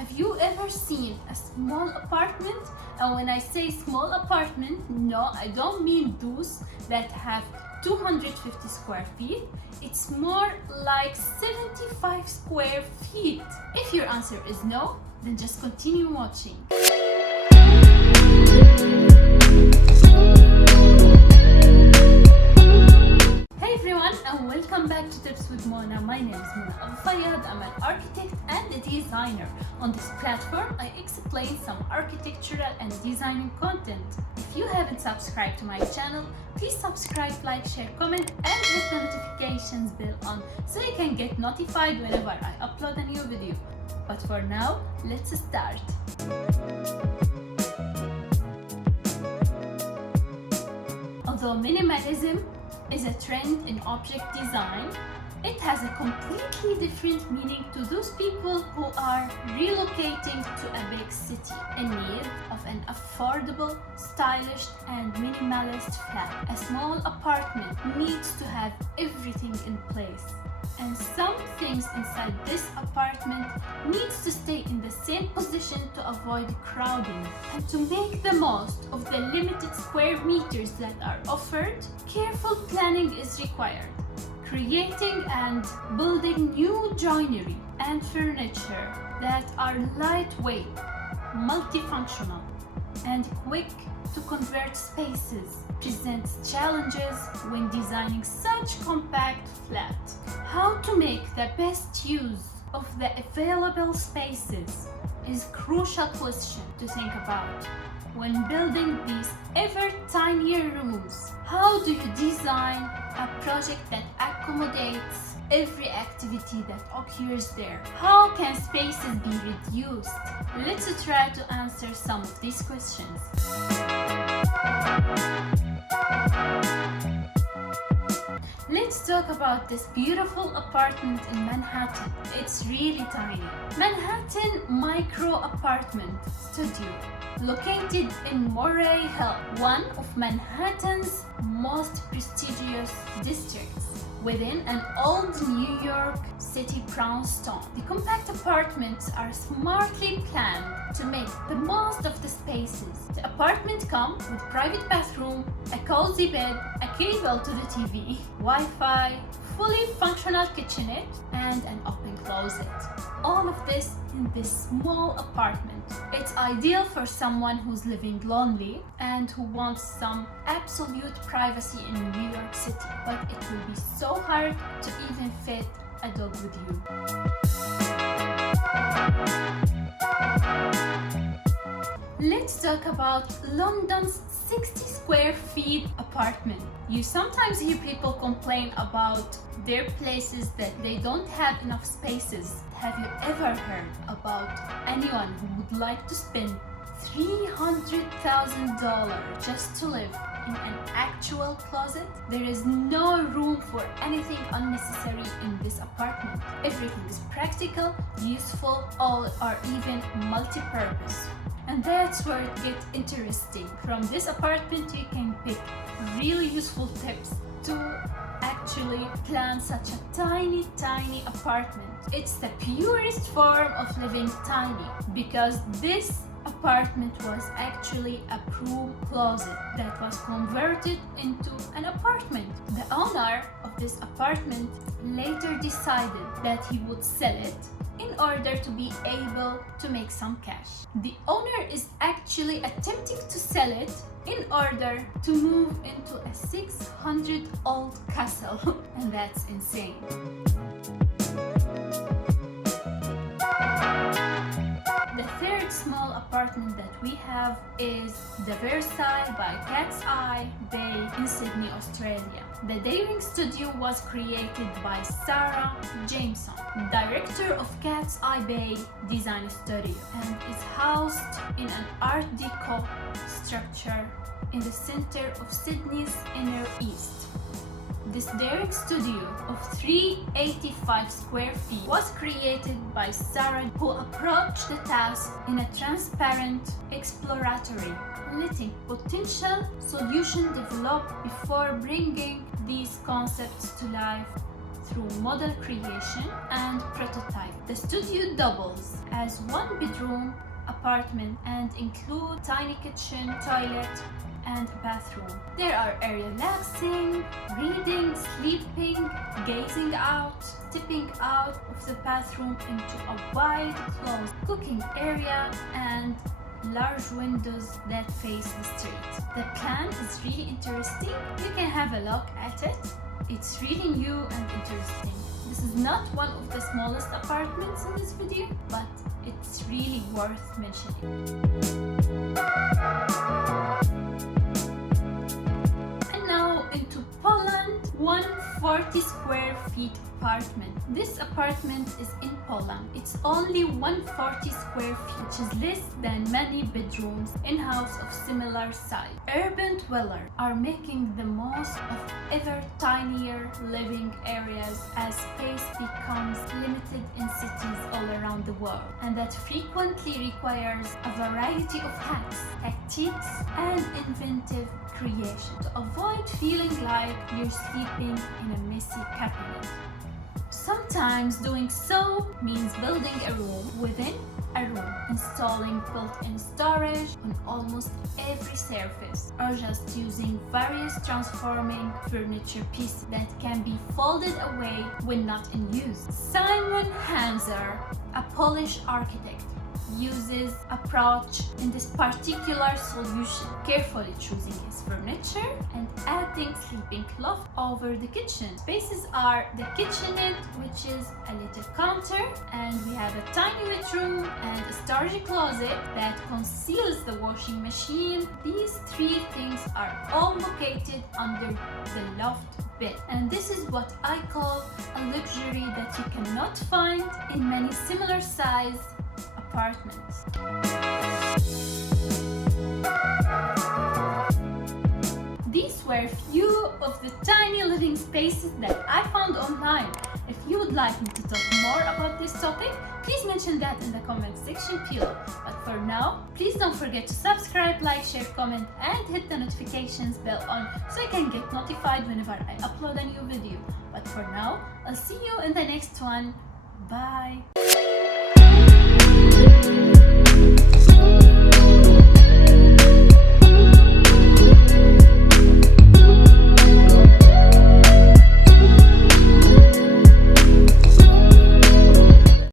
Have you ever seen a small apartment? And when I say small apartment, no, I don't mean those that have 250 square feet. It's more like 75 square feet. If your answer is no, then just continue watching. Hey everyone, and welcome back to Tips with Mona. My name is Mona Abou Fayad. I'm an architect and a designer. On this platform, I explain some architectural and designing content. If you haven't subscribed to my channel, please subscribe, like, share, comment, and hit the notifications bell on so you can get notified whenever I upload a new video. But for now, let's start. Although minimalism is a trend in object design, it has a completely different meaning to those people who are relocating to a big city in need of an affordable, stylish, and minimalist flat. A small apartment needs to have everything in place, and some things inside this apartment needs to stay in the same position to avoid crowding. And to make the most of the limited square meters that are offered, careful planning is required. Creating and building new joinery and furniture that are lightweight, multifunctional, and quick to convert spaces presents challenges when designing such compact flats. How to make the best use of the available spaces is a crucial question to think about when building these ever tinier rooms. How do you design a project that accommodates every activity that occurs there? How can spaces be reduced? Let's try to answer some of these questions. Let's talk about this beautiful apartment in Manhattan. It's really tiny. Manhattan Micro Apartment Studio, located in Murray Hill, one of Manhattan's most prestigious districts, within an old New York City brownstone. The compact apartments are smartly planned to make the most of the spaces. The apartment comes with private bathroom, a cozy bed, a cable to the TV, Wi-Fi, fully functional kitchenette, and an open closet. All of this in this small apartment. It's ideal for someone who's living lonely and who wants some absolute privacy in New York City, but it will be so hard to even fit a dog with you. Let's talk about London's 60 square feet apartment. You sometimes hear people complain about their places that they don't have enough spaces. Have you ever heard about anyone who would like to spend $300,000 just to live in an actual closet? There is no room for anything unnecessary in this apartment. Everything is practical, useful, or even multi-purpose. And that's where it gets interesting. From this apartment, you can pick really useful tips to actually plan such a tiny apartment. It's the purest form of living tiny, because this apartment was actually a broom closet that was converted into an apartment. The owner of this apartment later decided that he would sell it in order to be able to make some cash. The owner is actually attempting to sell it in order to move into a 600-old castle, and that's insane. The third small apartment that we have is the Versailles by Catseye Bay in Sydney, Australia. The Daring Studio was created by Sarah Jameson, director of Catseye Bay Design Studio, and is housed in an Art Deco structure in the center of Sydney's inner east. This daring studio of 385 square feet was created by Sarah, who approached the task in a transparent, exploratory, letting potential solutions develop before bringing these concepts to life through model creation and prototype. The studio doubles as one-bedroom apartment and include tiny kitchen, toilet, and bathroom. There are relaxing, reading, sleeping, gazing out, stepping out of the bathroom into a wide closed cooking area and large windows that face the street. The plan is really interesting. You can have a look at it. It's really new and interesting. This is not one of the smallest apartments in this video, but it's really worth mentioning. And now into Poland, 140 square feet apartment. This apartment is in Poland. It's only 140 square feet, which is less than many bedrooms in house of similar size. Urban dwellers are making the most of ever tinier living areas as space becomes limited in cities all around the world, and that frequently requires a variety of hacks, tactics, and inventive creation to avoid feeling like you're sleeping in a messy cabinet. Sometimes doing so means building a room within a room, installing built-in storage on almost every surface, or just using various transforming furniture pieces that can be folded away when not in use. Simon Hanser, a Polish architect, uses approach in this particular solution, carefully choosing his furniture and adding sleeping loft over the kitchen. Spaces are the kitchenette, which is a little counter, and we have a tiny bedroom and a storage closet that conceals the washing machine. These three things are all located under the loft bed, and this is what I call a luxury that you cannot find in many similar size apartments. These were few of the tiny living spaces that I found online. If you would like me to talk more about this topic, please mention that in the comment section below. But for now, please don't forget to subscribe, like, share, comment, and hit the notifications bell on so you can get notified whenever I upload a new video. But for now, I'll see you in the next one. Bye!